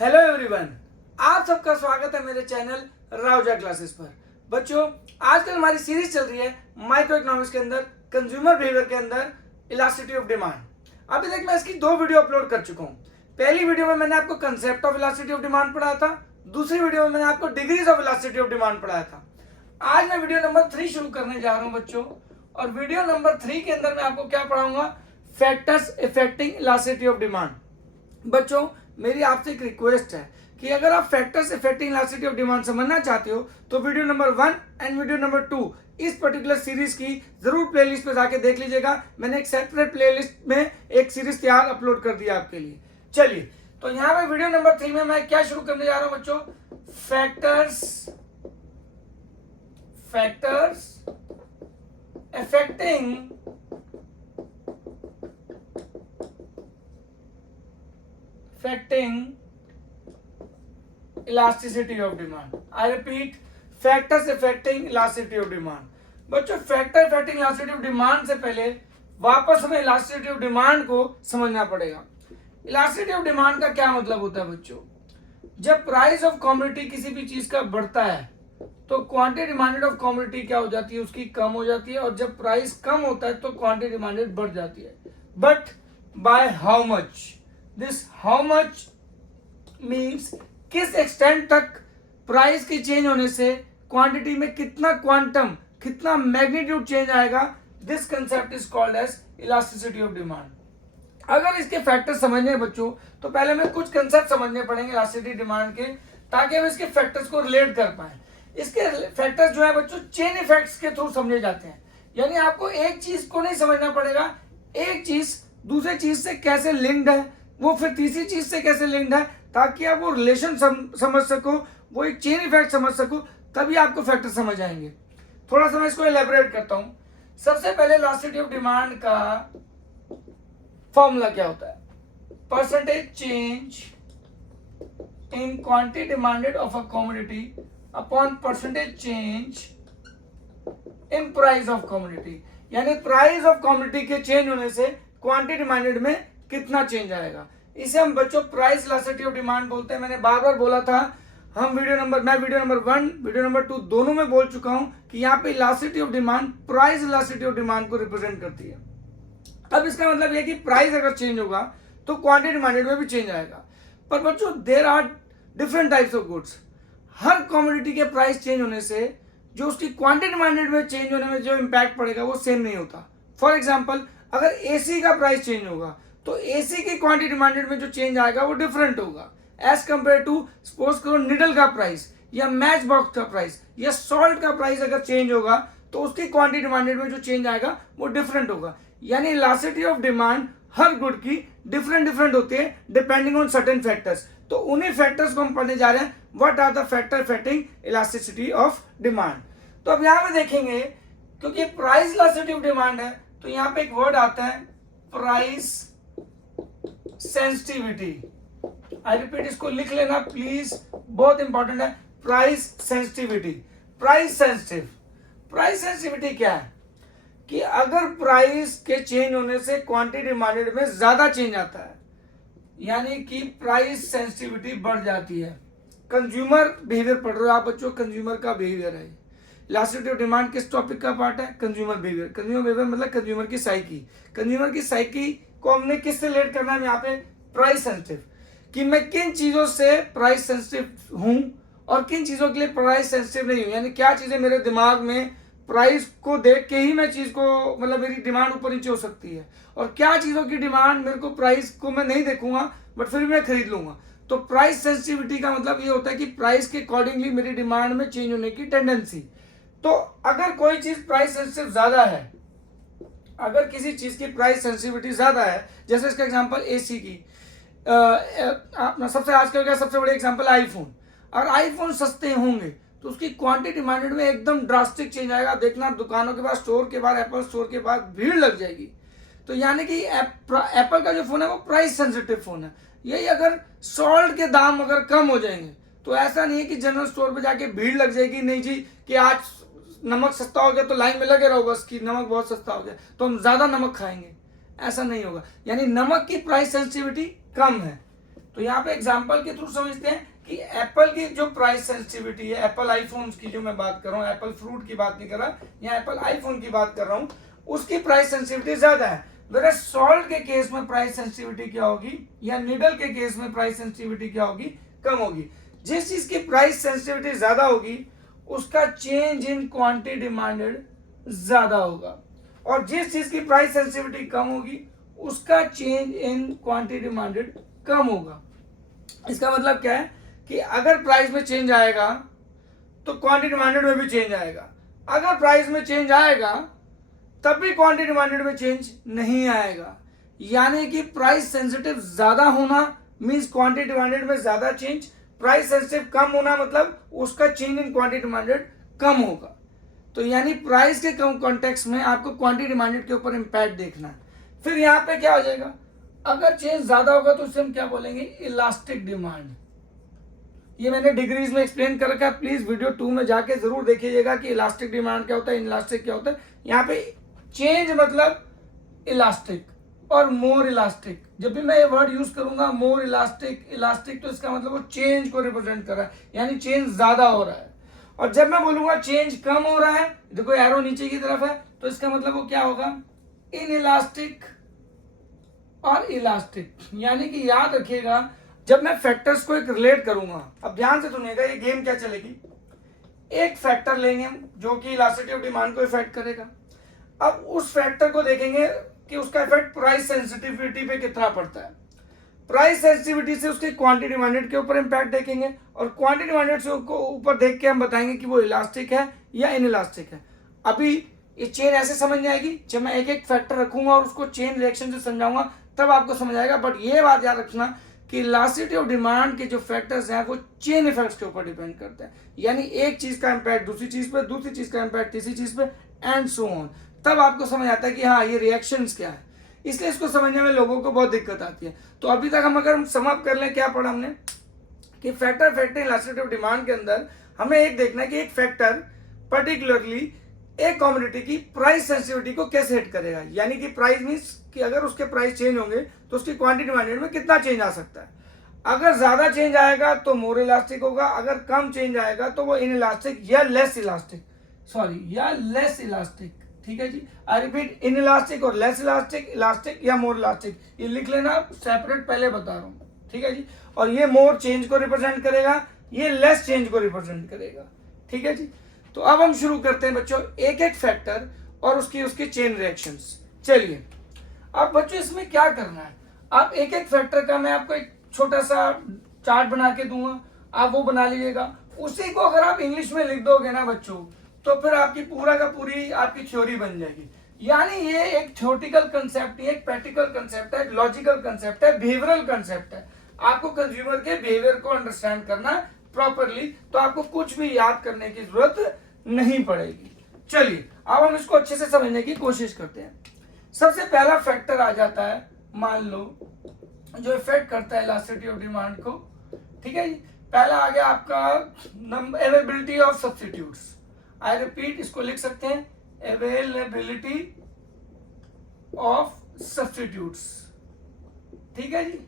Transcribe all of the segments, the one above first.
Hello everyone, आप सबका स्वागत है मेरे चैनल राउजा क्लासेस पर। बच्चों, आजकल हमारी सीरीज चल रही है माइक्रो इकोनॉमिक्स के अंदर कंज्यूमर बिहेवियर के अंदर इलास्टिसिटी ऑफ डिमांड। अभी तक मैं इसकी 2 वीडियो अपलोड कर चुका हूँ। पहली वीडियो में मैंने आपको concept of elasticity of demand पढ़ाया था, दूसरी वीडियो में मैंने आपको degrees of elasticity of demand पढ़ाया था। आज मैं वीडियो नंबर 3 शुरू करने जा रहा हूँ बच्चों, और वीडियो नंबर 3 के अंदर मैं आपको क्या पढ़ाऊंगा, factors affecting elasticity of demand. बच्चों, मेरी आपसे एक रिक्वेस्ट है कि अगर आप factors affecting elasticity of demand समझना चाहते हो तो video number 1 and video number 2 इस पर्टिकुलर सीरीज की जरूर प्लेलिस्ट पे जाके देख लीजिएगा। मैंने एक सेपरेट प्लेलिस्ट में एक सीरीज तैयार अपलोड कर दिया आपके लिए। चलिए, तो यहाँ पे वीडियो नंबर 3 में मैं क्या शुरू करने जा रहा हूं बच्चों, factors affecting elasticity of demand. I repeat, factors affecting elasticity of demand. बच्चों, factor affecting elasticity of demand से पहले वापस हमें elasticity of demand को समझना पड़ेगा। elasticity of demand का क्या मतलब होता है बच्चों? जब प्राइस ऑफ कमोडिटी किसी भी चीज का बढ़ता है तो क्वांटिटी डिमांडेड ऑफ कमोडिटी क्या हो जाती है, उसकी कम हो जाती है, और जब प्राइस कम होता है तो क्वांटिटी डिमांडेड बढ़ जाती है। But by how much? This how much means किस एक्सटेंट तक प्राइस के चेंज होने से क्वांटिटी में कितना क्वांटम, कितना मैग्नीट्यूड चेंज आएगा, this concept is called as elasticity of demand. अगर इसके फैक्टर समझने हैं बच्चों तो पहले हमें कुछ कंसेप्ट समझने पड़ेंगे इलास्टिसिटी डिमांड के, ताकि हम इसके फैक्टर्स को रिलेट कर पाए। इसके फैक्टर्स जो है बच्चों चेन इफेक्ट्स के थ्रू समझे जाते हैं, यानी आपको एक चीज को नहीं समझना पड़ेगा, एक चीज दूसरे चीज से कैसे लिंक्ड है, वो फिर तीसरी चीज से कैसे लिंक्ड है, ताकि आप वो रिलेशन समझ सको, वो एक चेन इफेक्ट समझ सको, तभी आपको फैक्टर समझ आएंगे। थोड़ा सा मैं इसको एलैबोरेट करता हूं। सबसे पहले इलास्टिसिटी ऑफ डिमांड का फॉर्मूला क्या होता है, percentage change in quantity demanded of a commodity upon percentage change in price of commodity, यानी प्राइस ऑफ कमोडिटी के चेंज होने से क्वांटिटी डिमांडेड में कितना चेंज आएगा। इसे हम बच्चों प्राइस इलास्टिसिटी ऑफ डिमांड बोलते हैं। मैंने बार बार बोला था, मैं वीडियो नंबर 1 वीडियो नंबर 2 दोनों में बोल चुका हूं कि यहाँ पे elasticity of demand price elasticity of demand को रिप्रेजेंट करती है। अब इसका मतलब यह कि प्राइस अगर चेंज होगा तो क्वांटिटी डिमांडेड में भी चेंज आएगा। पर बच्चों, there are different types of goods. हर कमोडिटी के प्राइस चेंज होने से जो उसकी क्वांटिटी डिमांडेड में चेंज होने में जो इम्पैक्ट पड़ेगा वो सेम नहीं होता। फॉर एग्जाम्पल, अगर एसी का प्राइस चेंज होगा तो एसी की क्वांटिटी डिमांडेड में जो चेंज आएगा वो डिफरेंट होगा एज कंपेयर टू, सपोज करो, निडल का प्राइस या मैच बॉक्स का प्राइस या सॉल्ट का प्राइस अगर चेंज होगा तो उसकी क्वांटिटी डिमांडेड में जो चेंज आएगा वो डिफरेंट होगा। यानी elasticity of demand her good की डिफरेंट होती है डिपेंडिंग ऑन सर्टेन फैक्टर्स। तो उन्हीं फैक्टर्स को हम पढ़ने जा रहे हैं, what are the factor affecting elasticity of demand. तो अब यहां पे देखेंगे, क्योंकि प्राइस इलास्टिसिटी ऑफ डिमांड है तो यहां पे एक वर्ड आता है प्राइस सेंसिटिविटी। आई रिपीट, इसको लिख लेना प्लीज, बहुत इंपॉर्टेंट है। प्राइस सेंसिटिविटी, प्राइस सेंसिटिविटी क्या है कि अगर प्राइस के चेंज होने से क्वांटिटी डिमांडेड में ज्यादा चेंज आता है, यानी कि प्राइस सेंसिटिविटी बढ़ जाती है। कंज्यूमर बिहेवियर पढ़ रहे हो आप बच्चों, कंज्यूमर का बिहेवियर है। इलास्टिसिटी ऑफ डिमांड किस टॉपिक का पार्ट है, कंज्यूमर बिहेवियर। कंज्यूमर बिहेवियर मतलब कंज्यूमर की साइकी। कंज्यूमर की साइकी को हमने किससे रिलेट करना है यहाँ पे, प्राइस सेंसिटिव, कि मैं किन चीजों से प्राइस सेंसिटिव हूं और किन चीजों के लिए प्राइस सेंसिटिव नहीं हूं। यानी क्या चीजें मेरे दिमाग में प्राइस को देख के ही मैं चीज को, मतलब मेरी डिमांड ऊपर नीचे हो सकती है, और क्या चीजों की डिमांड मेरे को प्राइस को मैं नहीं देखूंगा बट फिर मैं खरीद लूंगा। तो प्राइस सेंसिटिविटी का मतलब ये होता है कि प्राइस के अकॉर्डिंगली मेरी डिमांड में चेंज होने की टेंडेंसी। तो अगर कोई चीज प्राइस सेंसिटिव ज्यादा है, अगर किसी चीज की प्राइस सेंसिटिविटी ज्यादा है, जैसे इसका एग्जांपल एसी की, सबसे आजकल का सबसे बड़ा एग्जांपल आईफोन। अगर आईफोन सस्ते होंगे तो उसकी क्वांटिटी डिमांडेड में एकदम ड्रास्टिक चेंज आएगा। देखना, दुकानों के पास, स्टोर के बाद, एप्पल स्टोर के बाद भीड़ लग जाएगी। तो यानी कि एप्पल का जो फोन है वो प्राइस सेंसिटिव फोन है। यही अगर सॉल्ट के दाम अगर कम हो जाएंगे तो ऐसा नहीं है कि जनरल स्टोर पे जाके भीड़ लग जाएगी, नहीं जी कि आज नमक सस्ता हो गया तो लाइन में लगे रहो बस कि नमक बहुत सस्ता हो गया तो हम ज्यादा नमक खाएंगे, ऐसा नहीं होगा। यानी नमक की प्राइस सेंसिटिविटी कम है। तो यहाँ पे एग्जांपल के थ्रू समझते हैं कि एप्पल की जो प्राइस सेंसिटिविटी है, एप्पल आईफोन की जो मैं बात कर रहा हूँ, एप्पल फ्रूट की बात नहीं कर रहा, या एप्पल आईफोन की बात कर रहा हूँ, उसकी प्राइस सेंसिटिविटी ज्यादा है। अगर सॉल्ट के केस में प्राइस सेंसिटिविटी क्या होगी, या नीडल के केस में प्राइस सेंसिटिविटी क्या होगी, कम होगी। जिस चीज की प्राइस सेंसिटिविटी ज्यादा होगी उसका चेंज इन क्वांटिटी डिमांडेड ज्यादा होगा, और जिस चीज की प्राइस सेंसिटिविटी कम होगी उसका चेंज इन क्वांटिटी डिमांडेड कम होगा। इसका मतलब क्या है कि अगर प्राइस में चेंज आएगा तो क्वांटिटी डिमांडेड में भी चेंज आएगा, अगर प्राइस में चेंज आएगा तब भी क्वांटिटी डिमांडेड में चेंज नहीं आएगा। यानी कि प्राइस सेंसिटिव ज्यादा होना मींस क्वांटिटी डिमांडेड में ज्यादा चेंज, प्राइस सेंसिटिव कम होना मतलब उसका चेंज इन क्वांटिटी डिमांडेड कम होगा। तो यानी प्राइस के कम कॉन्टेक्स्ट में आपको क्वांटिटी डिमांडेड के ऊपर इंपैक्ट देखना है। फिर यहाँ पे क्या हो जाएगा, अगर चेंज ज्यादा होगा तो उसे हम क्या बोलेंगे, इलास्टिक डिमांड। ये मैंने डिग्रीज में एक्सप्लेन कर रखा है, प्लीज वीडियो 2 में जाके जरूर देखिएगा कि इलास्टिक डिमांड क्या होता है, इनलास्टिक क्या होता है। यहाँ पे चेंज मतलब इलास्टिक और मोर इलास्टिक। जब भी मैं ये वर्ड यूज करूंगा मोर इलास्टिक, इलास्टिक, तो इसका मतलब वो चेंज को रिप्रेजेंट कर रहा है, यानी चेंज ज्यादा हो रहा है। और जब मैं बोलूंगा चेंज कम हो रहा है, देखो एरो नीचे की तरफ है, तो इसका मतलब वो क्या होगा, इन इलास्टिक और इलास्टिक। यानी कि याद रखिएगा जब मैं फैक्टर्स को एक रिलेट करूंगा, अब ध्यान से सुनिएगा ये गेम क्या चलेगी। एक फैक्टर लेंगे हम जो कि इलास्टिसिटी ऑफ डिमांड को इफेक्ट करेगा। अब उस फैक्टर को देखेंगे कि उसका इफेक्ट प्राइस सेंसिटिविटी पे कितना पड़ता है। प्राइस सेंसिटिविटी से उसके क्वांटिटी डिमांडेड के ऊपर इंपैक्ट देखेंगे, और क्वांटिटी डिमांडेड से ऊपर देख के हम बताएंगे कि वो इलास्टिक है या इनइलास्टिक है। अभी ये चेन ऐसे समझ में आएगी जब मैं एक एक फैक्टर रखूंगा और उसको चेन रिएक्शन से समझाऊंगा, तब आपको समझ आएगा। बट ये बात याद रखना कि इलास्टिसिटी ऑफ डिमांड के जो फैक्टर्स हैं वो चेन इफेक्ट्स के ऊपर डिपेंड करते हैं। यानी एक चीज का इंपैक्ट दूसरी चीज पे, दूसरी चीज का इंपैक्ट तीसरी चीज पे, एंड सो ऑन। तब आपको समझ आता है कि हाँ ये रिएक्शंस क्या है। इसलिए इसको समझने में लोगों को बहुत दिक्कत आती है। तो अभी तक हम अगर सम अप कर लें, क्या पढ़ा हमने कि फैक्टर इलास्टिसिटी ऑफ डिमांड के अंदर हमें एक देखना है कि एक फैक्टर पर्टिकुलरली एक कमोडिटी की प्राइस सेंसिटिविटी को कैसे हिट करेगा। यानी कि प्राइस मींस कि अगर उसके प्राइस चेंज होंगे तो उसकी क्वांटिटी डिमांडेड में कितना चेंज आ सकता है। अगर ज्यादा चेंज आएगा तो मोर इलास्टिक होगा, अगर कम चेंज आएगा तो वो इनइलास्टिक या लेस इलास्टिक। ठीक है जी, आई रिपीट, इनइलास्टिक और लेस इलास्टिक, इलास्टिक या मोर इलास्टिक, ये लिख लेना, सेपरेट पहले बता रहा हूं। ठीक है जी, और ये मोर चेंज को रिप्रेजेंट करेगा, ये लेस चेंज को रिप्रेजेंट करेगा। ठीक है जी, तो अब हम शुरू करते हैं बच्चों एक एक फैक्टर और उसकी चेन रिएक्शंस। चलिए अब बच्चों इसमें क्या करना है, आप एक एक फैक्टर का मैं आपको एक छोटा सा चार्ट बना के दूंगा, आप वो बना लीजिएगा। उसी को अगर आप इंग्लिश में लिख दोगे ना बच्चों, तो फिर आपकी पूरा का पूरी आपकी थ्योरी बन जाएगी। यानी ये एक थ्योरेटिकल कंसेप्ट नहीं है, एक प्रैक्टिकल कंसेप्ट है, एक लॉजिकल कंसेप्ट है, बिहेवियरल कंसेप्ट है। आपको कंज्यूमर के बिहेवियर को अंडरस्टैंड करना है प्रॉपरली, तो आपको कुछ भी याद करने की जरूरत नहीं पड़ेगी। चलिए अब हम इसको अच्छे से समझने की कोशिश करते हैं। सबसे पहला फैक्टर आ जाता है, मान लो जो इफेक्ट करता है इलास्टिसिटी ऑफ डिमांड को। ठीक है जी, पहला आ गया आपका availability of substitutes. I repeat, इसको लिख सकते हैं अवेलेबिलिटी ऑफ सब्स्टिट्यूट्स। ठीक है जी,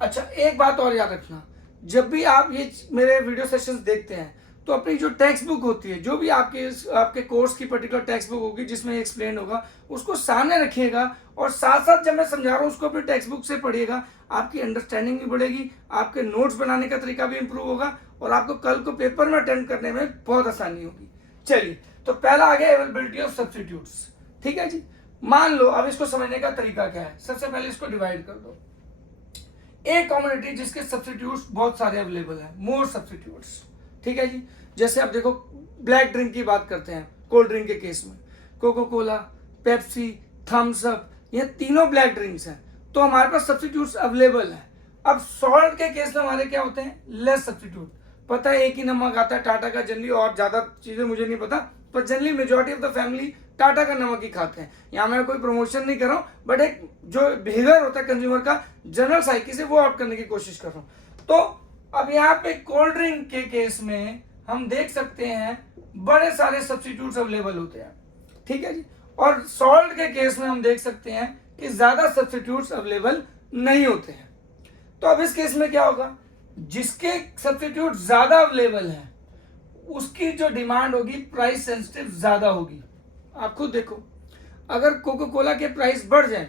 अच्छा एक बात और याद रखना, जब भी आप ये मेरे वीडियो सेशंस देखते हैं तो अपनी जो टेक्स्ट बुक होती है, जो भी आपके कोर्स की पर्टिकुलर टेक्स्ट बुक होगी जिसमें एक्सप्लेन होगा, उसको सामने रखिएगा, और साथ साथ जब मैं समझा रहा हूँ उसको अपनी टेक्स्ट बुक से पढ़िएगा। आपकी अंडरस्टैंडिंग भी बढ़ेगी, आपके नोट्स बनाने का तरीका भी इंप्रूव होगा, और आपको कल को पेपर में अटेंड करने में बहुत आसानी होगी। चलिए, तो पहला आ गया अवेलेबिलिटी ऑफ सब्स्टिट्यूट्स। ठीक है जी, मान लो अब इसको समझने का तरीका क्या है। सबसे पहले इसको डिवाइड कर दो, एक कमोडिटी जिसके सब्स्टिट्यूट्स बहुत सारे अवेलेबल हैं, मोर सब्स्टिट्यूट्स। ठीक है जी, जैसे आप देखो ब्लैक ड्रिंक की बात करते हैं, कोल्ड ड्रिंक के केस में Coca Cola, Pepsi, Thums Up, ये तीनों ब्लैक ड्रिंक्स हैं, तो हमारे पास सब्स्टिट्यूट्स अवेलेबल हैं। अब सॉल्ट के केस में हमारे क्या होते हैं, लेस सब्स्टिट्यूट। पता है एक ही नमक आता है टाटा का जनरली, और ज्यादा चीजें मुझे नहीं पता, पर generally majority of the family Tata का नमक ही खाते हैं। यहाँ मैं कोई प्रमोशन नहीं कर रहा हूँ, बट एक जो बिहेवियर होता है कंज्यूमर का जनरल साइकी से, वो आउट करने की कोशिश कर रहा हूँ। तो अब यहाँ पे कोल्ड ड्रिंक के केस में हम देख सकते हैं बड़े सारे सब्स्टिट्यूट्स अवेलेबल होते हैं। ठीक है जी, और सॉल्ट के केस में हम देख सकते हैं कि ज्यादा सब्स्टिट्यूट्स अवेलेबल नहीं होते हैं। तो अब इस केस में क्या होगा, जिसके सब्स्टिट्यूट ज्यादा अवेलेबल है उसकी जो डिमांड होगी प्राइस सेंसिटिव ज्यादा होगी। आप खुद देखो, अगर कोको कोला के प्राइस बढ़ जाए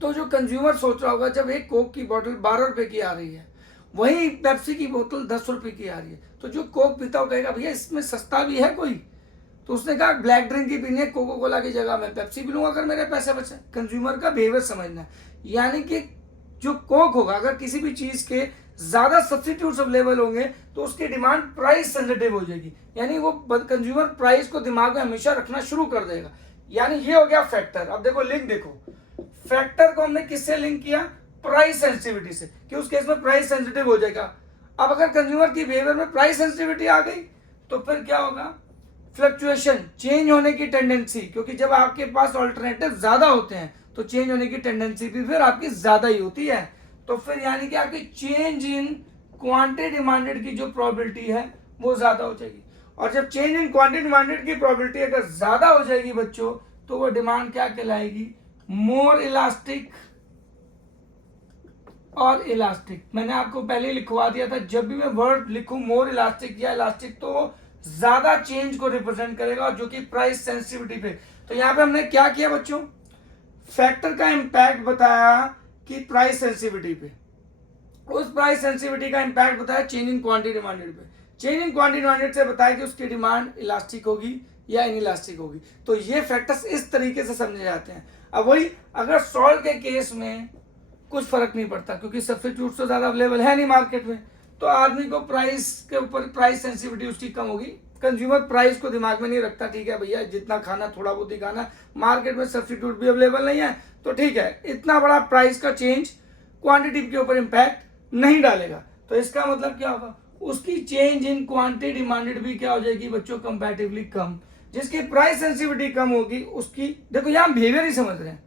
तो जो कंज्यूमर सोच रहा होगा, जब एक कोक की बोतल 12 रुपए की आ रही है, वही पेप्सी की बोतल 10 रुपए की आ रही है, तो जो कोक पीता हो कहेगा भैया इसमें सस्ता भी है कोई, तो उसने कहा ब्लैक ड्रिंक की पीनी है, कोको कोला की जगह मैं पेप्सी पी लूंगा अगर मेरे पैसे बचे। कंज्यूमर का बिहेवियर समझना है, यानी कि जो कोक होगा, अगर किसी भी चीज के ज्यादा सब्स्टिट्यूट्स अवेलेबल होंगे तो उसकी डिमांड प्राइस सेंसिटिव हो जाएगी, यानी वो कंज्यूमर प्राइस को दिमाग में हमेशा रखना शुरू कर देगा। यानी ये हो गया फैक्टर। अब देखो लिंक देखो, फैक्टर को हमने किससे लिंक किया, प्राइस सेंसिटिविटी से, कि उस केस में प्राइस सेंसिटिव हो जाएगा। अब अगर कंज्यूमर की बिहेवियर में प्राइस सेंसिटिविटी आ गई तो फिर क्या होगा, फ्लक्चुएशन, चेंज होने की टेंडेंसी, क्योंकि जब आपके पास ऑल्टरनेटिव ज्यादा होते हैं तो चेंज होने की टेंडेंसी भी फिर आपकी ज्यादा ही होती है। तो फिर यानी कि आपकी चेंज इन क्वांटिटी डिमांडेड की जो प्रोबेबिलिटी है वो ज्यादा हो जाएगी। और जब चेंज इन क्वांटिटी डिमांडेड की प्रोबेबिलिटी अगर ज्यादा हो जाएगी बच्चों, तो वो डिमांड क्या कहलाएगी, मोर इलास्टिक और इलास्टिक। मैंने आपको पहले ही लिखवा दिया था, जब भी मैं वर्ड लिखूं मोर इलास्टिक या इलास्टिक तो वो ज्यादा चेंज को रिप्रेजेंट करेगा, जो कि प्राइस सेंसिटिविटी पे। तो यहां पे हमने क्या किया बच्चों, फैक्टर का इंपैक्ट बताया कि प्राइस सेंसिटिविटी पे, उस प्राइस सेंसिटिविटी का इंपैक्ट बताया चेंज इन क्वांटिटी डिमांडेड पे, चेंज इन क्वांटिटी डिमांडेड से बताया कि उसकी डिमांड इलास्टिक होगी या इनइलास्टिक होगी। तो ये फैक्टर्स इस तरीके से समझे जाते हैं। अब वही अगर सॉल्ट के केस में कुछ फर्क नहीं पड़ता, क्योंकि सब्स्टिट्यूट तो ज्यादा अवेलेबल है नहीं मार्केट में, तो आदमी को प्राइस के ऊपर प्राइस सेंसिटिविटी उसकी कम होगी। कंज्यूमर प्राइस को दिमाग में नहीं रखता, ठीक है भैया जितना खाना थोड़ा बहुत ही खाना, मार्केट में सब्स्टिट्यूट भी अवेलेबल नहीं है तो ठीक है, इतना बड़ा प्राइस का चेंज क्वांटिटी के ऊपर इंपैक्ट नहीं डालेगा। तो इसका मतलब क्या होगा, उसकी चेंज इन क्वांटिटी डिमांडेड भी क्या हो जाएगी बच्चों, कंपैरेटिवली कम। जिसकी प्राइस सेंसिटिविटी कम होगी उसकी, देखो यहां बिहेवियर ही समझ रहे हैं,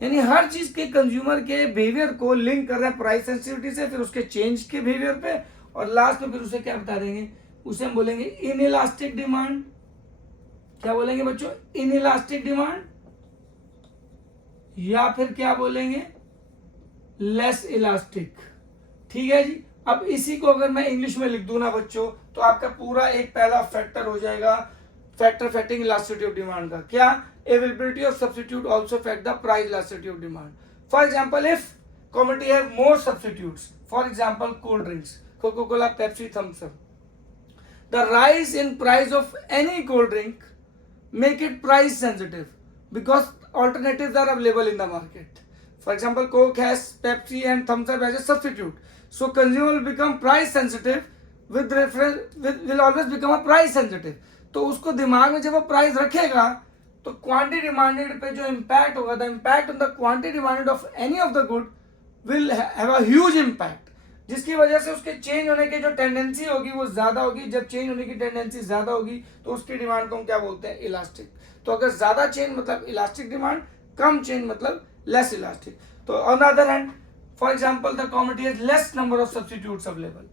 यानी हर चीज के कंज्यूमर के बिहेवियर को लिंक कर रहे हैं प्राइस सेंसिटिविटी से, फिर उसके चेंज के बिहेवियर पे, और लास्ट में फिर उसे क्या बता देंगे, उसे हम बोलेंगे इनइलास्टिक डिमांड। क्या बोलेंगे बच्चों, इनइलास्टिक डिमांड, या फिर क्या बोलेंगे, लेस इलास्टिक। ठीक है जी। अब इसी को अगर मैं इंग्लिश में लिख दूं ना बच्चों, तो आपका पूरा एक पहला फैक्टर हो जाएगा, factor affecting elasticity of demand का। क्या, availability of substitute also affect the price elasticity of demand. For example, if commodity have more substitutes, for example cool drinks, Coca-Cola, Pepsi, Thumbs Up, the rise in price of any cold drink make it price sensitive because alternatives are available in the market. For example, Coke has Pepsi and Thumbs Up as a substitute, so consumer will become price sensitive with reference will always become a price sensitive. तो उसको दिमाग में जब वो price रखेगा तो quantity demanded पे जो इम्पैक्ट होगा, the impact on the quantity demanded of any of the good will have a huge impact, जिसकी वजह से उसके चेंज होने की जो टेंडेंसी होगी वो ज्यादा होगी। जब चेंज होने की टेंडेंसी ज्यादा होगी तो उसकी डिमांड को हम क्या बोलते हैं, इलास्टिक। तो अगर ज्यादा चेंज मतलब इलास्टिक डिमांड, कम चेंज मतलब लेस इलास्टिक। तो on the other hand, for example the commodity has less number of substitutes available,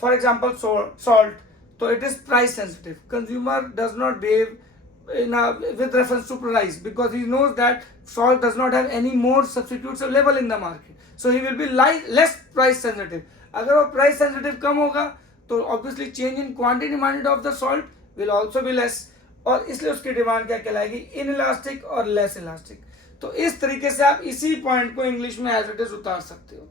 for example salt, तो it is price sensitive. Consumer does not behave with reference to price because he knows that salt does not have any more substitutes available in the market, so he will be less price sensitive. अगर वो price sensitive कम होगा तो obviously change in quantity demanded of the salt will also be less, और इसलिए उसकी demand क्या कहलाएगी, inelastic और less elastic। तो इस तरीके से आप इसी पॉइंट को इंग्लिश में एज इट इज उतार सकते हो।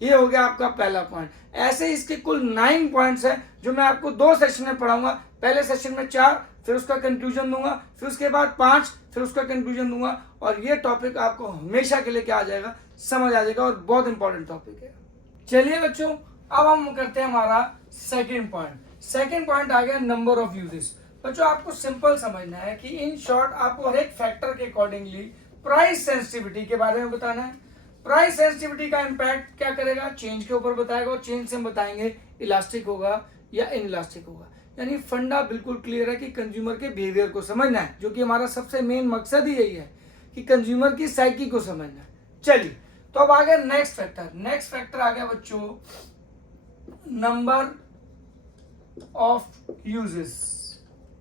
ये हो गया आपका पहला पॉइंट। ऐसे इसके कुल 9 पॉइंट्स हैं जो मैं आपको 2 सेशन में पढ़ाऊंगा। पहले सेशन में 4, फिर उसका कंक्लूजन दूंगा, फिर उसके बाद 5, फिर उसका कंक्लूजन दूंगा, और ये टॉपिक आपको हमेशा के लिए क्या आ जाएगा, समझ आ जाएगा, और बहुत इंपॉर्टेंट टॉपिक है। चलिए बच्चों, अब हम करते हैं हमारा सेकेंड पॉइंट। सेकेंड पॉइंट आ गया नंबर ऑफ यूजेस। बच्चों आपको सिंपल समझना है कि इन शॉर्ट आपको हर एक फैक्टर के अकॉर्डिंगली प्राइस सेंसिटिविटी के बारे में बताना है। प्राइस सेंसिटिविटी का इंपैक्ट क्या करेगा, चेंज के ऊपर बताएगा, और चेंज से हम बताएंगे इलास्टिक होगा या इनइलास्टिक होगा। यानी फंडा बिल्कुल क्लियर है कि कंज्यूमर के बिहेवियर को समझना है, जो कि हमारा सबसे मेन मकसद ही यही है कि कंज्यूमर की साइकी को समझना है। चलिए, तो अब आ गया नेक्स्ट फैक्टर। नेक्स्ट फैक्टर आ गया बच्चों नंबर ऑफ यूजेस।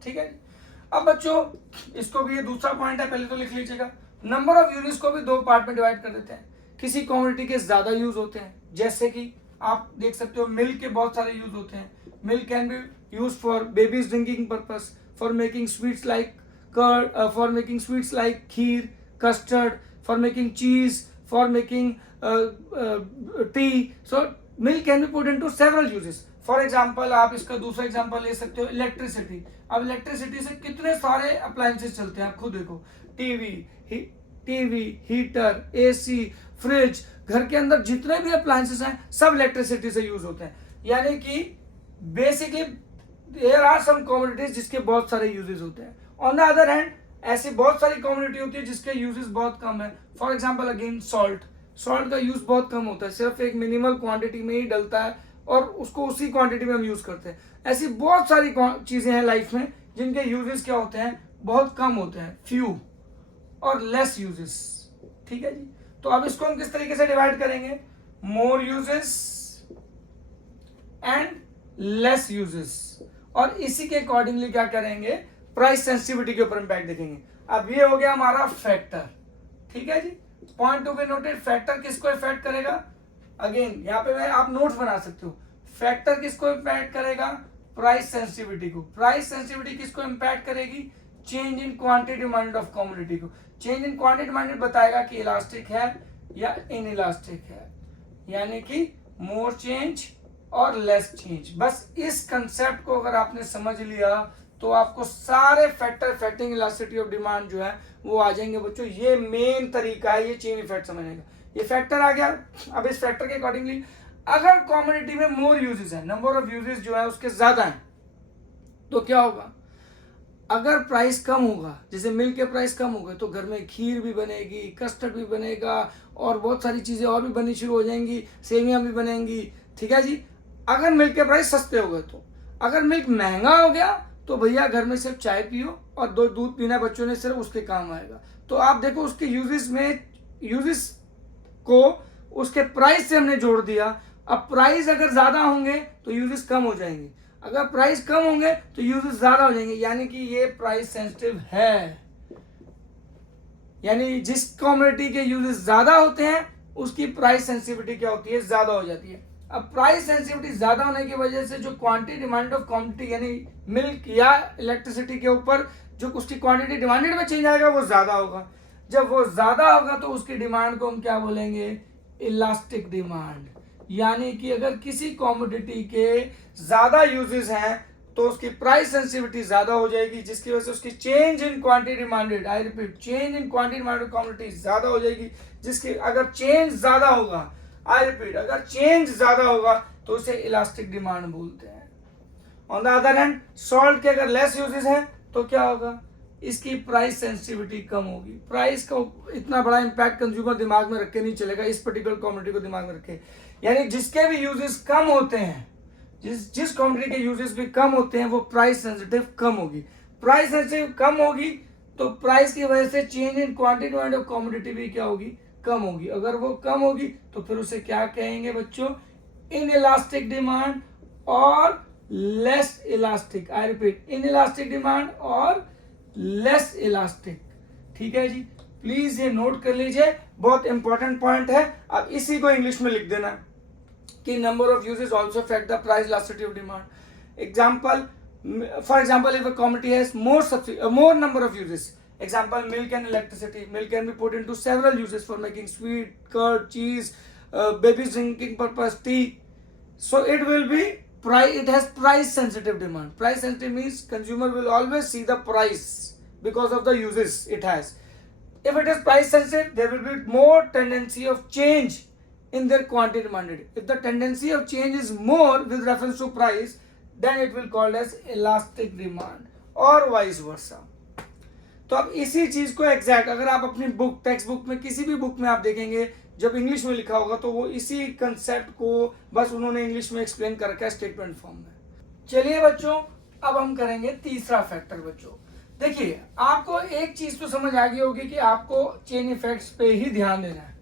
ठीक है, अब बच्चों इसको भी, ये दूसरा पॉइंट है, पहले तो लिख लीजिएगा। नंबर ऑफ यूजेस को भी 2 पार्ट में डिवाइड कर देते हैं किसी कमोडिटी के ज्यादा यूज होते हैं, जैसे कि आप देख सकते हो मिल्क के बहुत सारे यूज होते हैं. Milk can be use for babies drinking purpose, for making sweets like curd, for making sweets like kheer, custard, for making cheese, for making tea. So milk can be put into several uses. For example, आप इसका दूसरा example ले सकते हो electricity. अब electricity से कितने सारे अप्लायंसेस चलते हैं, आप खुद देखो. टीवी, हीटर, एसी, फ्रिज, घर के अंदर जितने भी अप्लायंसेस हैं सब इलेक्ट्रिसिटी से यूज होते हैं. यानी कि basically there are some commodities जिसके बहुत सारे यूजेस होते हैं. ऑन द अदर हैंड ऐसी बहुत सारी कमोडिटी होती है जिसके यूजेस बहुत कम है. फॉर एग्जांपल अगेन सॉल्ट का यूज बहुत कम होता है, सिर्फ एक मिनिमल क्वांटिटी में ही डलता है और उसको उसी क्वांटिटी में हम यूज करते हैं. ऐसी बहुत सारी चीजें हैं लाइफ में जिनके यूजेस क्या होते हैं, बहुत कम होते हैं, फ्यू और लेस यूजेस. ठीक है जी. तो अब इसको हम किस तरीके से डिवाइड करेंगे, मोर यूजेस एंड लेस यूजेस, और इसी के अकॉर्डिंगली क्या करेंगे, प्राइस सेंसिटिविटी के ऊपर इंपैक्ट देखेंगे. अब ये हो गया हमारा फैक्टर. ठीक है जी. Point to be noted, factor किसको इफेक्ट करेगा, अगेन यहाँ पे आप नोट्स बना सकते हो. फैक्टर किसको इम्पैक्ट करेगा, प्राइस सेंसिटिविटी को. प्राइस सेंसिटिविटी किसको इम्पैक्ट करेगी, change in quantity demand of commodity को. चेंज इन क्वांटिटी डिमांड बताएगा कि इलास्टिक है या इन इलास्टिक है, यानी कि मोर चेंज और लेस चेंज. बस इस कंसेप्ट को अगर आपने समझ लिया तो आपको सारे factor affecting elasticity of demand जो है वो आ जाएंगे बच्चों. ये मेन तरीका है ये चेन इफेक्ट समझने का. ये फैक्टर आ गया. अब इस फैक्टर के अकॉर्डिंगली अगर कमोडिटी में मोर यूजेस है, नंबर ऑफ यूजेस जो है उसके ज्यादा है, तो क्या होगा, अगर प्राइस कम होगा, जैसे मिल्क के प्राइस कम हो गए तो घर में खीर भी बनेगी, कस्टर्ड भी बनेगा और बहुत सारी चीजें और भी बननी शुरू हो जाएंगी, सेवियां भी बनेंगी. ठीक है जी. अगर मिल्क के प्राइस सस्ते हो गए तो. अगर मिल्क महंगा हो गया तो भैया घर में सिर्फ चाय पियो और दो दूध पीना बच्चों ने, सिर्फ उसके काम आएगा. तो आप देखो उसके यूजेस को उसके प्राइस से हमने जोड़ दिया. अब प्राइस अगर ज्यादा होंगे तो यूजेस कम हो जाएंगे, अगर प्राइस कम होंगे तो यूजेस ज्यादा हो जाएंगे, यानी कि ये प्राइस सेंसिटिव है. यानी जिस कमोडिटी के यूजेस ज्यादा होते हैं उसकी प्राइस सेंसिटिविटी क्या होती है, ज्यादा हो जाती है. अब प्राइस सेंसिटिविटी ज्यादा होने की वजह से जो क्वांटिटी डिमांड ऑफ कमोडिटी यानी मिल्क या इलेक्ट्रिसिटी के ऊपर जो उसकी क्वांटिटी डिमांडेड में चेंज आएगा वो ज्यादा होगा. जब वो ज्यादा होगा तो उसकी डिमांड को हम क्या बोलेंगे, इलास्टिक डिमांड. यानी कि अगर किसी कमोडिटी के ज्यादा यूजेस हैं तो उसकी प्राइस सेंसिटिविटी ज्यादा हो जाएगी, जिसकी वजह से उसकी change in quantity demanded, I repeat, change in quantity demanded commodity ज्यादा हो जाएगी. जिसकी अगर चेंज ज्यादा होगा, आई रिपीट, अगर चेंज ज्यादा होगा तो उसे इलास्टिक डिमांड बोलते हैं. On the other hand salt के अगर लेस यूजेस हैं तो क्या होगा, इसकी प्राइस सेंसिटिविटी कम होगी. प्राइस का इतना बड़ा इंपैक्ट कंज्यूमर दिमाग में रख के नहीं चलेगा, इस पर्टिकुलर कमोडिटी को दिमाग में रखे. यानी जिसके भी यूजेस कम होते हैं, जिस कमोडिटी के यूजेस भी कम होते हैं वो प्राइस सेंसिटिव कम होगी. प्राइस सेंसिटिव कम होगी तो प्राइस की वजह से change in quantity of commodity भी क्या होगी, कम होगी. अगर वो कम होगी तो फिर उसे क्या कहेंगे बच्चों, इन इलास्टिक डिमांड और less elastic. I repeat, in elastic demand और लेस इलास्टिक. ठीक है जी. प्लीज ये नोट कर लीजिए, बहुत इंपॉर्टेंट पॉइंट है. अब इसी को इंग्लिश में लिख देना कि number of uses also affect the price elasticity of demand. Example, for example, if a commodity has more number of uses. Example, milk and electricity. Milk can be put into several uses for making sweet, curd, cheese, baby's drinking purpose, tea. So it will be it has price sensitive demand. Price sensitive means consumer will always see the price because of the uses it has. If it is price sensitive, there will be more tendency of change in their quantity demanded. If the tendency of change is more with reference to price, then it will called as elastic demand or vice versa. तो अब इसी चीज को exact अगर आप अपनी book, text book में, किसी भी बुक में आप देखेंगे जब इंग्लिश में लिखा होगा तो वो इसी कंसेप्ट को बस उन्होंने इंग्लिश में एक्सप्लेन कर रखा है स्टेटमेंट फॉर्म में. चलिए बच्चों, अब हम करेंगे तीसरा फैक्टर. बच्चों देखिए, आपको एक चीज तो समझ आ गई होगी कि आपको चेन इफेक्ट्स पे ही ध्यान देना है.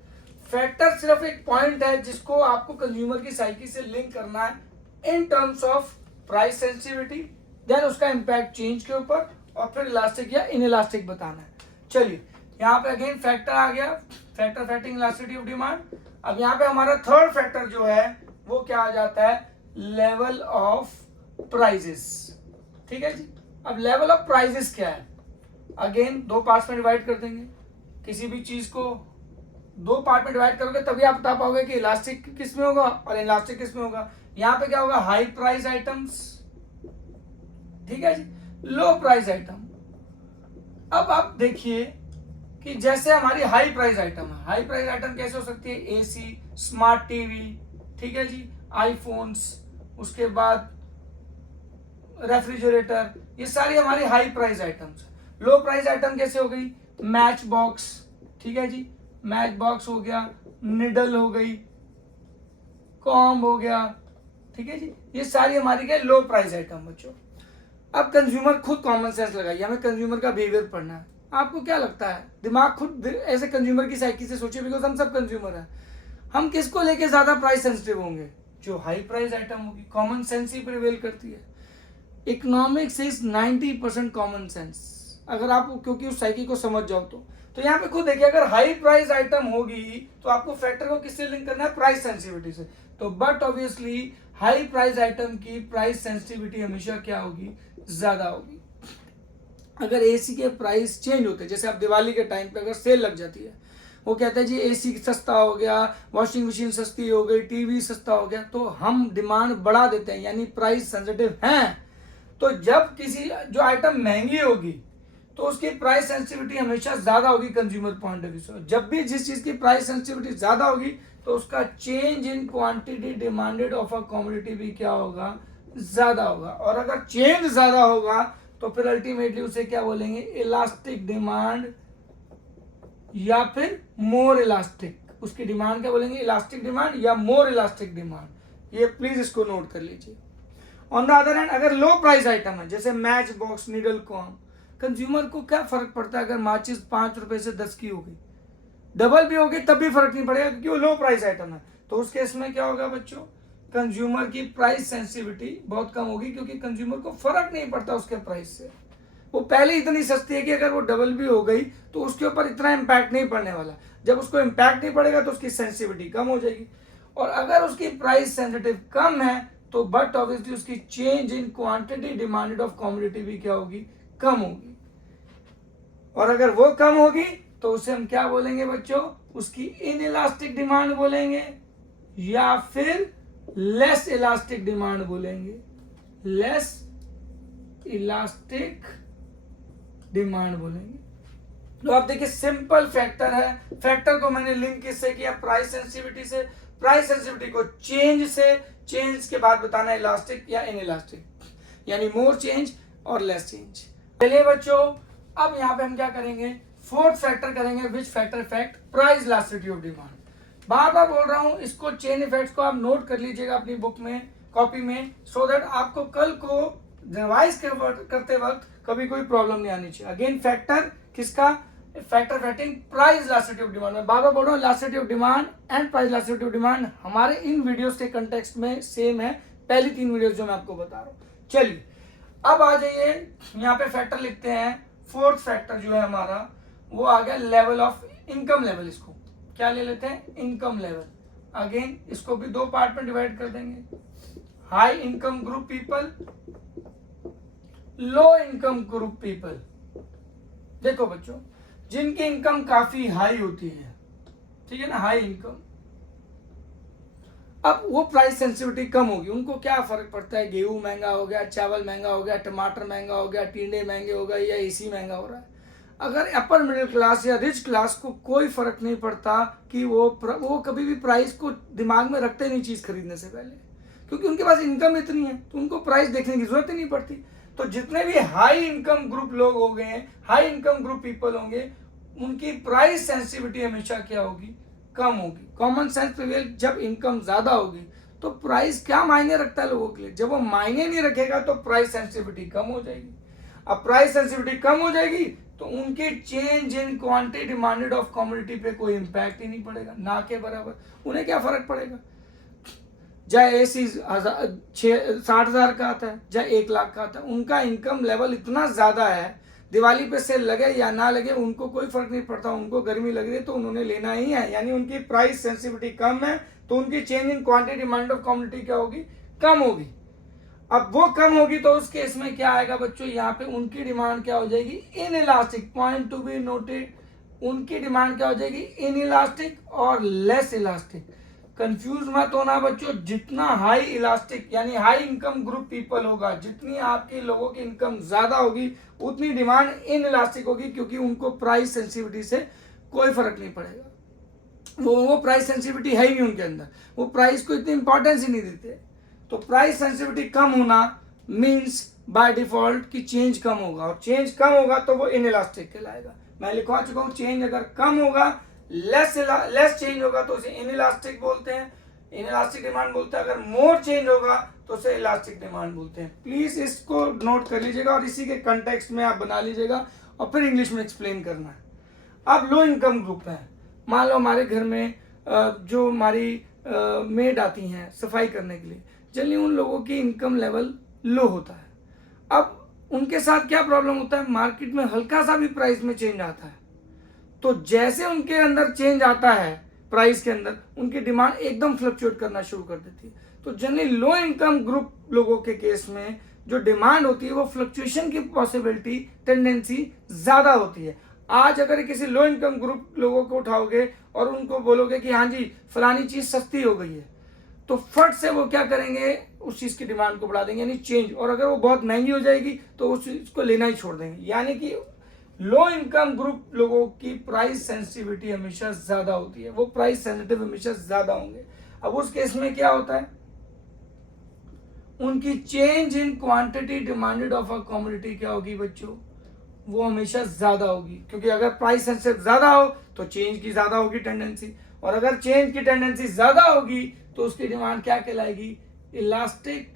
फैक्टर सिर्फ एक पॉइंट है जिसको आपको कंज्यूमर की साइकी से लिंक करना है in terms of price sensitivity, then उसका इंपैक्ट चेंज के ऊपर, और फिर इलास्टिक या इनइलास्टिक बताना है. चलिए यहाँ पे अगेन फैक्टर आ गया, फैक्टर फैक्टिंग इलास्टिसिटी ऑफ डिमांड। अब यहाँ पे हमारा थर्ड फैक्टर जो है वो क्या आ जाता है, लेवल ऑफ प्राइजेस। ठीक है जी। अब लेवल ऑफ प्राइजेस क्या है, अगेन दो पार्ट्स में डिवाइड कर देंगे। किसी भी चीज को दो पार्ट में डिवाइड करोगे तभी आप बता पाओगे कि इलास्टिक किस में होगा और इलास्टिक किस में होगा। यहाँ पे क्या होगा, हाई प्राइस आइटम्स, ठीक है जी, लो प्राइस आइटम। अब आप देखिए कि जैसे हमारी हाई प्राइस आइटम है, हाई प्राइस आइटम कैसे हो सकती है, एसी, स्मार्ट टीवी, ठीक है जी, आईफोन्स, उसके बाद रेफ्रिजरेटर, ये सारी हमारी हाई प्राइस आइटम्स। लो प्राइस आइटम कैसे हो गई, मैच बॉक्स, ठीक है जी, मैच बॉक्स हो गया, निडल हो गई, कॉम्ब हो गया, ठीक है जी, ये सारी हमारी क्या लो प्राइस आइटम बच्चों। अब कंज्यूमर खुद कॉमन सेंस लगाइए, हमें कंज्यूमर का बिहेवियर पढ़ना है। आपको क्या लगता है, दिमाग खुद ऐसे कंज्यूमर की साइकी से सोचिए, बिकॉज हम सब कंज्यूमर हैं। हम किसको लेके ज्यादा प्राइस सेंसिटिव होंगे, जो हाई प्राइस आइटम होगी। कॉमन सेंस ही प्रिवेल करती है। इकोनॉमिक्स इज 90% कॉमन सेंस, अगर आप क्योंकि उस साइकी को समझ जाओ तो यहाँ पे खुद देखिए, अगर हाई प्राइस आइटम होगी तो आपको फैक्टर को किससे लिंक करना है, प्राइस सेंसिटिविटी से। तो but obviously high price item की प्राइस सेंसिटिविटी हमेशा क्या होगी, ज्यादा होगी। अगर एसी के प्राइस चेंज होते, जैसे अब दिवाली के टाइम पे अगर सेल लग जाती है, वो कहते हैं जी एसी सस्ता हो गया, वॉशिंग मशीन सस्ती हो गई, टीवी सस्ता हो गया, तो हम डिमांड बढ़ा देते हैं, यानी प्राइस सेंसिटिव हैं। तो जब किसी जो आइटम महंगी होगी तो उसकी प्राइस सेंसिटिविटी हमेशा ज्यादा होगी कंज्यूमर पॉइंट ऑफ व्यू से। जब भी जिस चीज की प्राइस सेंसिटिविटी ज्यादा होगी तो उसका change in quantity demanded of a commodity भी क्या होगा, ज्यादा होगा। और अगर चेंज ज्यादा होगा तो फिर अल्टीमेटली उसे क्या बोलेंगे, इलास्टिक डिमांड या फिर मोर इलास्टिक। उसकी डिमांड क्या बोलेंगे, इलास्टिक डिमांड या मोर इलास्टिक डिमांड। ये प्लीज इसको नोट कर लीजिए। ऑन द अदर हैंड अगर लो प्राइस आइटम है जैसे match box, needle, com, consumer को क्या फर्क पड़ता है अगर माचिस 5 रुपए से 10 की होगी, डबल भी होगी तब भी फर्क नहीं पड़ेगा क्योंकि वो लो प्राइस आइटम है। तो उस केस में क्या होगा बच्चों, कंज्यूमर की प्राइस सेंसिटिविटी बहुत कम होगी क्योंकि कंज्यूमर को फर्क नहीं पड़ता उसके प्राइस से। वो पहले इतनी सस्ती है कि अगर वो डबल भी हो गई तो उसके ऊपर इतना इम्पैक्ट नहीं पड़ने वाला। जब उसको इम्पैक्ट नहीं पड़ेगा तो उसकी सेंसिटिविटी कम हो जाएगी। और अगर उसकी प्राइस सेंसिटिव कम है तो बट ऑब्वियसली उसकी change in quantity demanded of commodity भी क्या होगी, कम होगी। और अगर वो कम होगी तो उसे हम क्या बोलेंगे बच्चों, उसकी इनइलास्टिक डिमांड बोलेंगे या फिर लेस इलास्टिक डिमांड बोलेंगे, लेस इलास्टिक डिमांड बोलेंगे। तो आप देखिए सिंपल फैक्टर है, फैक्टर को मैंने लिंक किससे किया, प्राइस सेंसिटिविटी से। प्राइस सेंसिटिविटी को चेंज से, चेंज के बाद बताना इलास्टिक या इनइलास्टिक, यानी मोर चेंज और लेस चेंज। चलिए बच्चों अब यहाँ पे हम क्या करेंगे, फोर्थ फैक्टर करेंगे, which factor effect price elasticity of demand. बार बार बोल रहा हूँ, इसको चेन इफेक्ट्स को आप नोट कर लीजिएगा अपनी बुक में, कॉपी में, सो दैट आपको कल को रिवाइज करते वक्त कभी कोई प्रॉब्लम नहीं आनी चाहिए। अगेन फैक्टर किसका, factor affecting price elasticity of demand. मैं बार बार बोल रहा हूँ elasticity of demand and price elasticity of demand हमारे इन वीडियोस के कंटेक्स्ट में सेम है, पहली 3 वीडियोस जो मैं आपको बता रहा हूँ। चलिए अब आ जाइए, यहाँ पे फैक्टर लिखते हैं। फोर्थ फैक्टर जो है हमारा वो आ गया लेवल ऑफ इनकम लेवल। इसको क्या ले लेते हैं, इनकम लेवल। अगेन इसको भी 2 पार्ट में डिवाइड कर देंगे, high income group people, low income group people. देखो बच्चों, जिनकी इनकम काफी हाई होती है, ठीक है ना, हाई इनकम, अब वो प्राइस सेंसिटिविटी कम होगी, उनको क्या फर्क पड़ता है, गेहूं महंगा हो गया, चावल महंगा हो गया, टमाटर महंगा हो गया, टिंडे महंगे हो गए या एसी महंगा हो रहा है। अगर अपर मिडिल क्लास या रिच क्लास को कोई फर्क नहीं पड़ता कि वो कभी भी प्राइस को दिमाग में रखते नहीं चीज खरीदने से पहले, क्योंकि उनके पास इनकम इतनी है तो उनको प्राइस देखने की जरूरत ही नहीं पड़ती। तो जितने भी हाई इनकम ग्रुप लोग हो गए, हाई इनकम ग्रुप पीपल होंगे, उनकी प्राइस सेंसिटिविटी हमेशा क्या होगी, कम होगी। कॉमन सेंस प्रिवेल, जब इनकम ज्यादा होगी तो प्राइस क्या मायने रखता है लोगों के लिए, जब वो मायने नहीं रखेगा तो प्राइस सेंसिटिविटी कम हो जाएगी। अब प्राइस सेंसिटिविटी कम हो जाएगी तो उनके change in quantity demanded of commodity पे कोई इंपैक्ट ही नहीं पड़ेगा, ना के बराबर। उन्हें क्या फर्क पड़ेगा, चाहे एसी 60,000 का आता है चाहे 1 लाख का आता है, उनका इनकम लेवल इतना ज्यादा है दिवाली पे सेल लगे या ना लगे उनको कोई फर्क नहीं पड़ता, उनको गर्मी लग रही है तो उन्होंने लेना ही है, यानी उनकी प्राइस सेंसिटिविटी कम है, तो उनकी change in quantity demand of commodity क्या होगी, कम होगी। अब वो कम होगी तो उस केस में क्या आएगा बच्चों, यहाँ पे उनकी डिमांड क्या हो जाएगी, in elastic, point to be noted, उनकी डिमांड क्या हो जाएगी, इन इलास्टिक और लेस इलास्टिक। कंफ्यूज मत होना बच्चों, जितना हाई इलास्टिक यानी हाई इनकम ग्रुप पीपल होगा, जितनी आपके लोगों की इनकम ज्यादा होगी उतनी डिमांड इन इलास्टिक होगी, क्योंकि उनको प्राइस सेंसिटिविटी से कोई फर्क नहीं पड़ेगा, वो प्राइस सेंसिटिविटी है ही नहीं उनके अंदर, वो प्राइस को इतनी इंपॉर्टेंस ही नहीं देते। तो प्राइस सेंसिटिविटी कम होना मींस बाय डिफॉल्ट कि चेंज कम होगा, और चेंज कम होगा तो वो इनइलास्टिक कहलाएगा। मैं लिखवा चुका हूं, चेंज अगर कम होगा, लेस चेंज होगा तो उसे इनइलास्टिक बोलते हैं, इनइलास्टिक डिमांड बोलते हैं। अगर मोर चेंज होगा तो उसे इलास्टिक डिमांड बोलते हैं। प्लीज इसको नोट कर लीजिएगा और इसी के कंटेक्स्ट में आप बना लीजिएगा और फिर इंग्लिश में एक्सप्लेन करना है। अब लो इनकम ग्रुप है, मान लो हमारे घर में जो हमारी मेड आती हैं सफाई करने के लिए, जनरली उन लोगों की इनकम लेवल लो होता है। अब उनके साथ क्या प्रॉब्लम होता है, मार्केट में हल्का सा भी प्राइस में चेंज आता है, तो जैसे उनके अंदर चेंज आता है प्राइस के अंदर, उनकी डिमांड एकदम फ्लक्चुएट करना शुरू कर देती है। तो जनरली लो इनकम ग्रुप लोगों के केस में जो डिमांड होती है वो फ्लक्चुएशन की पॉसिबिलिटी, टेंडेंसी ज्यादा होती है। आज अगर किसी लो इनकम ग्रुप लोगों को उठाओगे और उनको बोलोगे कि हाँ जी फलानी चीज सस्ती हो गई है, तो फट से वो क्या करेंगे, उस चीज की डिमांड को बढ़ा देंगे, यानी चेंज, और अगर वो बहुत महंगी हो जाएगी तो उस चीज को लेना ही छोड़ देंगे। यानी कि लो इनकम ग्रुप लोगों की प्राइस सेंसिटिविटी हमेशा ज्यादा होती है, वो प्राइस सेंसिटिव हमेशा ज्यादा होंगे। अब उस केस में क्या होता है, उनकी change in quantity demanded of a commodity क्या होगी बच्चों, वो हमेशा ज्यादा होगी, क्योंकि अगर प्राइस सेंसिटिव ज्यादा हो तो चेंज की ज्यादा होगी टेंडेंसी, और अगर चेंज की टेंडेंसी ज्यादा होगी तो उसकी डिमांड क्या कहलाएगी, इलास्टिक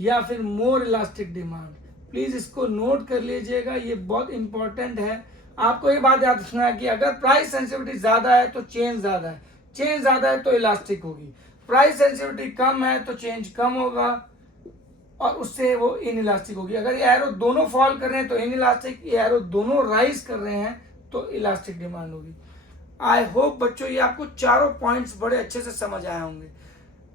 या फिर मोर इलास्टिक डिमांड। प्लीज इसको नोट कर लीजिएगा, ये बहुत इंपॉर्टेंट है। आपको ये बात याद रखना है कि अगर प्राइस सेंसिटिविटी ज्यादा है तो चेंज ज्यादा है, चेंज ज्यादा है तो इलास्टिक होगी, प्राइस सेंसिटिविटी कम है तो चेंज कम होगा और उससे वो इन इलास्टिक होगी। अगर ये एरो दोनों फॉल कर रहे हैं तो इन इलास्टिक, ये एरो दोनों राइज कर रहे हैं तो इलास्टिक डिमांड होगी। आई होप बच्चों ये आपको चारों पॉइंट्स बड़े अच्छे से समझ आए होंगे।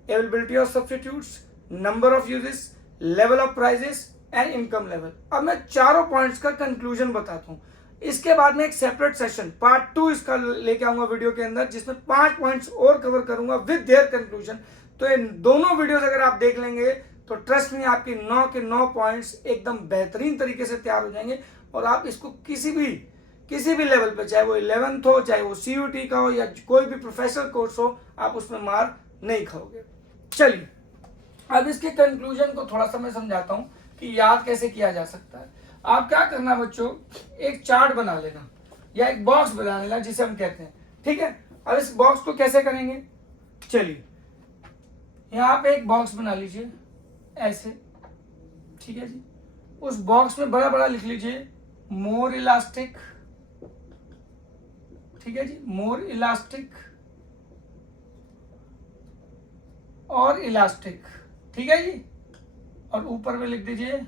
Availability of substitutes, number of uses, level of prices and income level. अब मैं चारों पॉइंट्स का कंक्लूजन बताता हूँ, इसके बाद में एक सेपरेट सेशन पार्ट 2 इसका लेके आऊंगा वीडियो के अंदर, जिसमें 5 पॉइंट्स और कवर करूंगा विद देयर कंक्लूजन। तो ये दोनों वीडियोस अगर आप देख लेंगे तो ट्रस्ट में आपकी 9 के 9 पॉइंट्स एकदम बेहतरीन तरीके से तैयार हो जाएंगे, और आप इसको किसी भी लेवल पे, चाहे वो 11th हो, चाहे वो CUT का हो या कोई भी प्रोफेशनल कोर्स हो, आप उसमें मार नहीं खाओगे। चलिए अब इसके कंक्लूजन को थोड़ा सा मैं समझाता हूं कि याद कैसे किया जा सकता है। आप क्या करना बच्चों, एक चार्ट बना लेना या एक बॉक्स बना लेना जिसे हम कहते हैं, ठीक है। अब इस बॉक्स को कैसे करेंगे, चलिए यहां पे एक बॉक्स बना लीजिए ऐसे, ठीक है जी। उस बॉक्स में बड़ा बड़ा लिख लीजिए मोर इलास्टिक, ठीक है जी, मोर इलास्टिक और इलास्टिक, ठीक है जी। और ऊपर में लिख दीजिए,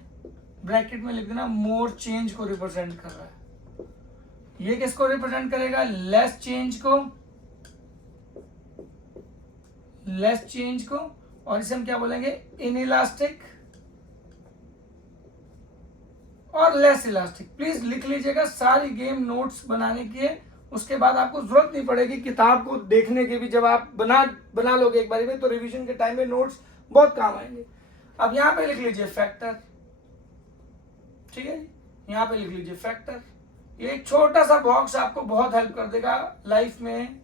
ब्रैकेट में लिख देना मोर चेंज को रिप्रेजेंट कर रहा है। ये किसको रिप्रेजेंट करेगा, लेस चेंज को, और इसे हम क्या बोलेंगे, इनइलास्टिक और लेस इलास्टिक। प्लीज लिख लीजिएगा, सारी गेम नोट्स बनाने की है, उसके बाद आपको जरूरत नहीं पड़ेगी किताब को देखने की भी, जब आप बना लोगे एक बार में तो रिवीजन के टाइम में नोट्स बहुत काम आएंगे। अब यहां पे लिख लीजिए फैक्टर, ठीक है, यहां पे लिख लीजिए फैक्टर। ये एक छोटा सा बॉक्स आपको बहुत हेल्प कर देगा लाइफ में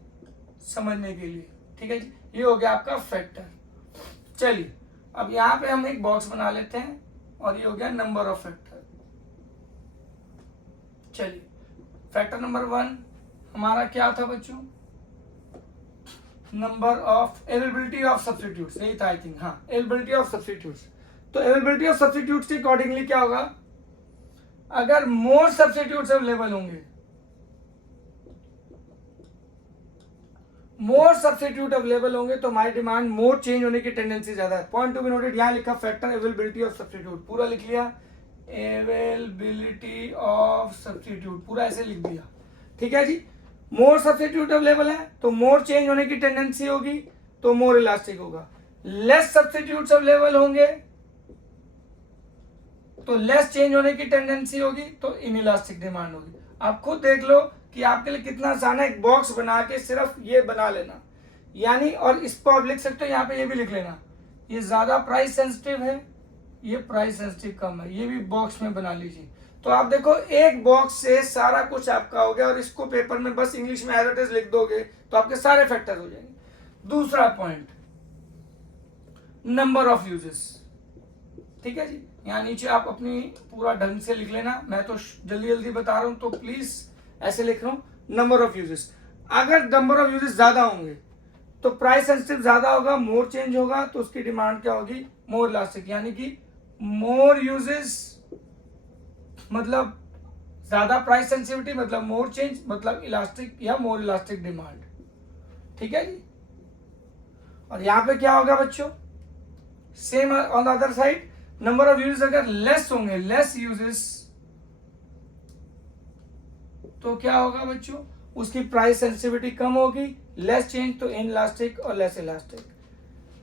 समझने के लिए, ठीक है जी। ये हो गया आपका फैक्टर। चलिए अब यहां पे हम एक बॉक्स बना लेते हैं, और ये हो गया नंबर ऑफ फैक्टर। चलिए फैक्टर नंबर 1 हमारा क्या था बच्चों, number of availability of substitutes, यही था आई थिंक, हाँ, अवेलेबिलिटी ऑफ सब्स्टिट्यूट्स। तो अवेलेबिलिटी ऑफ सब्स्टिट्यूट्स के अकॉर्डिंगली क्या होगा, अगर मोर सब्स्टिट्यूट्स अवेलेबल होंगे, मोर सब्स्टिट्यूट अवेलेबल होंगे तो हमारी डिमांड मोर चेंज होने की टेंडेंसी ज्यादा है। पॉइंट टू बी नोटेड, यहां लिखा फैक्टर अवेलेबिलिटी ऑफ सब्स्टिट्यूट, पूरा लिख लिया। अवेलेबिलिटी ऑफ सब्स्टिट्यूट, पूरा ऐसे लिख दिया, ठीक है जी। मोर सब्स्टिट्यूट अवेलेबल है तो मोर चेंज होने की टेंडेंसी होगी, तो मोर इलास्टिक होगा। लेस सब्स्टिट्यूट्स अवेलेबल होंगे तो लेस चेंज होने की टेंडेंसी होगी, तो इनइलास्टिक डिमांड होगी। आप खुद देख लो कि आपके लिए कितना आसान है एक बॉक्स बना के सिर्फ ये बना लेना, यानी, और इस पर आप लिख सकते हो, यहाँ पे ये भी लिख लेना, ये ज्यादा प्राइस सेंसिटिव है, ये प्राइस सेंसिटिव कम है, ये भी बॉक्स में बना लीजिए। तो आप देखो एक बॉक्स से सारा कुछ आपका हो गया, और इसको पेपर में बस इंग्लिश में एज इट इज लिख दोगे तो आपके सारे फैक्टर हो जाएंगे। दूसरा पॉइंट, नंबर ऑफ यूजेस, ठीक है जी। यहाँ नीचे आप अपनी पूरा ढंग से लिख लेना, मैं तो जल्दी जल्दी बता रहा हूं तो प्लीज ऐसे लिख रहा हूं। नंबर ऑफ यूजेस, अगर नंबर ऑफ यूजेस ज्यादा होंगे तो प्राइस सेंसिटिव ज्यादा होगा, मोर चेंज होगा, तो उसकी डिमांड क्या होगी, मोर इलास्टिक, यानी कि मोर यूजेस मतलब ज्यादा प्राइस सेंसिटिविटी, मतलब मोर चेंज, मतलब इलास्टिक या मोर इलास्टिक डिमांड, ठीक है जी। और यहां पे क्या होगा बच्चों, same on the other side, number of uses अगर लेस होंगे, लेस यूजेस, तो क्या होगा बच्चों, उसकी प्राइस सेंसिटिविटी कम होगी, लेस चेंज तो इनइलास्टिक और लेस इलास्टिक।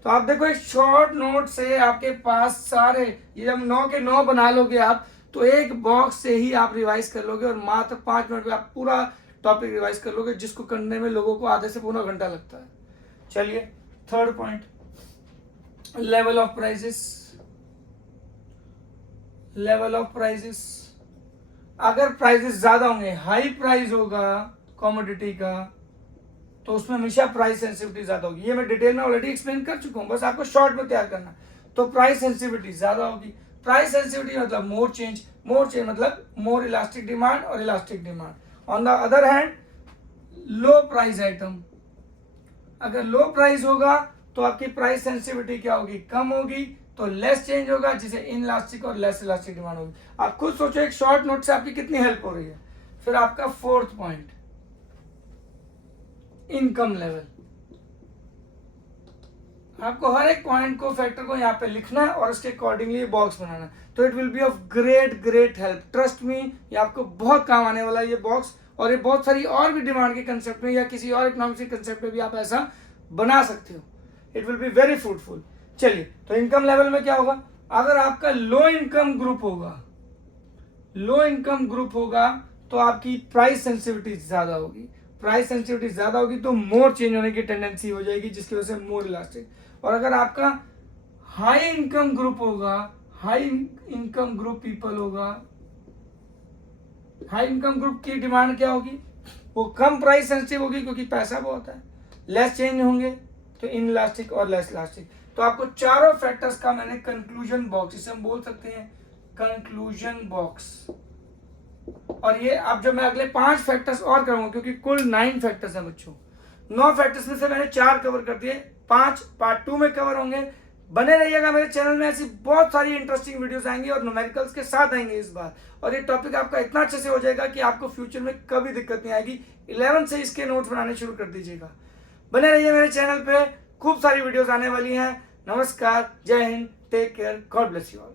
तो आप देखो एक शॉर्ट नोट से आपके पास सारे, ये जब 9 के 9 बना लोगे आप, तो एक बॉक्स से ही आप रिवाइज कर लोगे, और मात्र 5 मिनट में आप पूरा टॉपिक रिवाइज कर लोगे, जिसको करने में लोगों को आधे से पौना घंटा लगता है। चलिए third point, level of prices. Level of prices, अगर प्राइसेस ज्यादा होंगे, हाई प्राइस होगा कमोडिटी का, तो उसमें हमेशा प्राइस सेंसिटिविटी ज्यादा होगी। ये मैं डिटेल में ऑलरेडी एक्सप्लेन कर चुका हूं, बस आपको शॉर्ट में तैयार करना। तो प्राइस सेंसिटिविटी ज्यादा होगी, प्राइस सेंसिटिविटी मतलब मोर चेंज, मोर चेंज मतलब मोर इलास्टिक डिमांड और elastic demand. On the other hand low price item, अगर लो प्राइस होगा तो आपकी प्राइस सेंसिटिविटी क्या होगी, कम होगी, तो लेस चेंज होगा, जिसे इनइलास्टिक और लेस इलास्टिक डिमांड होगी। आप खुद सोचो एक शॉर्ट नोट से आपकी कितनी हेल्प हो रही है। फिर आपका फोर्थ पॉइंट, इनकम लेवल। आपको हर एक पॉइंट को, फैक्टर को यहाँ पे लिखना है और उसके अकॉर्डिंगली बॉक्स बनाना है, तो it will be of great help, trust me, ये आपको बहुत काम आने वाला है ये बॉक्स। और ये बहुत सारी और भी डिमांड के कंसेप्ट में या किसी और इकोनॉमिक्स के कंसेप्ट में भी आप ऐसा बना सकते हो, it will be very fruitful. चलिए, तो इनकम लेवल में क्या होगा, अगर आपका लो इनकम ग्रुप होगा, लो इनकम ग्रुप होगा, तो आपकी प्राइस सेंसिटिविटी ज्यादा होगी, प्राइस सेंसिटिविटी ज्यादा होगी तो मोर चेंज होने की टेंडेंसी हो जाएगी, जिसकी वजह से मोर इलास्टिक। और अगर आपका हाई इनकम ग्रुप होगा, हाई इनकम ग्रुप पीपल होगा, हाई इनकम ग्रुप की डिमांड क्या होगी, वो कम प्राइस सेंसिटिव होगी क्योंकि पैसा बहुत है, लेस चेंज होंगे तो इनइलास्टिक और लेस इलास्टिक। तो आपको चारों फैक्टर्स का मैंने कंक्लूजन बॉक्स, इसे हम बोल सकते हैं कंक्लूजन बॉक्स। और ये अब जब मैं अगले 5 फैक्टर्स और करूंगा, क्योंकि कुल 9 फैक्टर्स हैं बच्चों, 9 फैक्टर्स में से मैंने 4 कवर कर दिए, 5 पार्ट 2 में कवर होंगे। बने रहिएगा मेरे चैनल में, ऐसी बहुत सारी इंटरेस्टिंग वीडियोस आएंगी और न्यूमेरिकल्स के साथ आएंगे इस बार। और ये टॉपिक आपका इतना अच्छे से हो जाएगा कि आपको फ्यूचर में कभी दिक्कत नहीं आएगी। 11 से इसके नोट्स बनाने शुरू कर दीजिएगा। बने रहिए मेरे चैनल पे, खूब सारी वीडियोस आने वाली हैं। नमस्कार, जय हिंद, take care, God bless you all.